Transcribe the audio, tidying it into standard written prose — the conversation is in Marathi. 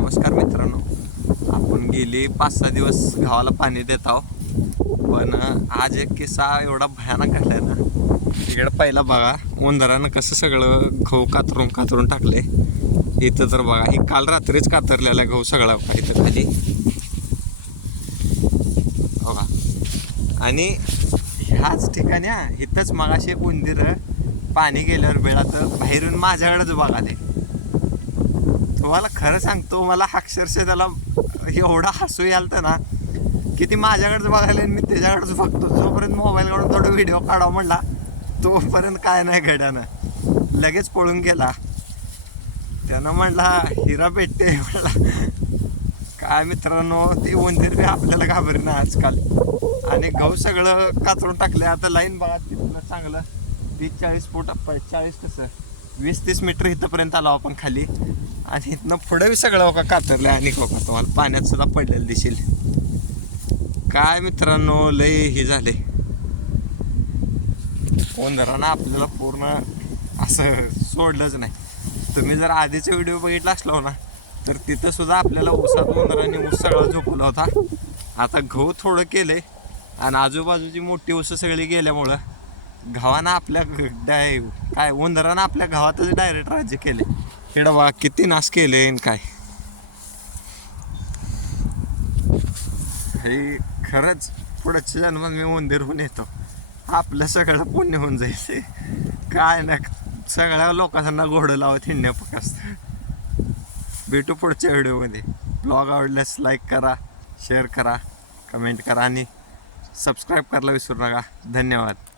नमस्कार मित्रांनो, आपण गेले 5-6 दिवस गावाला पाणी देत आहोत. पण आज एक किस्सा एवढा भयानक घडला आहे ना. इकडं पहिला बघा, उंदरानं कसं सगळं गहू कातरून टाकले. इथं तर बघा, ही काल रात्रीच कातरलेला गहू सगळा बघा इथं खाली बघा. आणि ह्याच ठिकाणी इथंच मगाशी एक उंदीर पाणी गेल्यावर बेळात बाहेरून माझ्याकडेच बघाले. तुम्हाला खरं सांगतो, मला अक्षरशः त्याला एवढा हसू यालतं ना की ती माझ्याकडेच बघायला मी त्याच्याकडेच बघतो. जोपर्यंत मोबाईल काढून थोडं व्हिडिओ काढावं म्हणला तोपर्यंत काय नाही घड्यानं लगेच पळून गेला. त्यानं म्हणला हिरा भेटते म्हणला. काय मित्रांनो, ते उंदीर बी आपल्याला घाबरेना आजकाल. आणि गहू सगळं कातरून टाकले. आता लाईन बघा तिथनं चांगलं 30-40 फूट 40 कसं 20-30 मीटर इथंपर्यंत आलो आपण खाली. आणि इथनं पुढे सगळं का कातरलं. आणि का तुम्हाला पाण्यात सुद्धा पडलेलं दिसेल. काय मित्रांनो, लय हे झाले. उंदरानं आपल्याला पूर्ण असं सोडलंच नाही. तुम्ही जर आधीचा व्हिडिओ बघितला असला ना, तर तिथं सुद्धा आपल्याला ऊसात उंदराने ऊस सगळा झोपला होता. आता गहू थोडं केलंय आणि आजूबाजूची मोठी ऊस सगळी गेल्यामुळं गव्हानं आपल्या काय उंदरानं आपल्या गावातच डायरेक्ट राज्य केले. इकडं बघा किती नाश केले. काय हे खरंच पुढच्या जन्मात मी उंदीर होऊन येतो, आपलं सगळं पुण्य होऊन जाईल. काय ना, सगळ्या लोकांना घोडं लावत हिंडण्यापक असतं. भेटू पुढच्या व्हिडिओमध्ये. ब्लॉग आवडल्यास लाईक करा, शेअर करा, कमेंट करा आणि सबस्क्राईब करायला विसरू नका. धन्यवाद.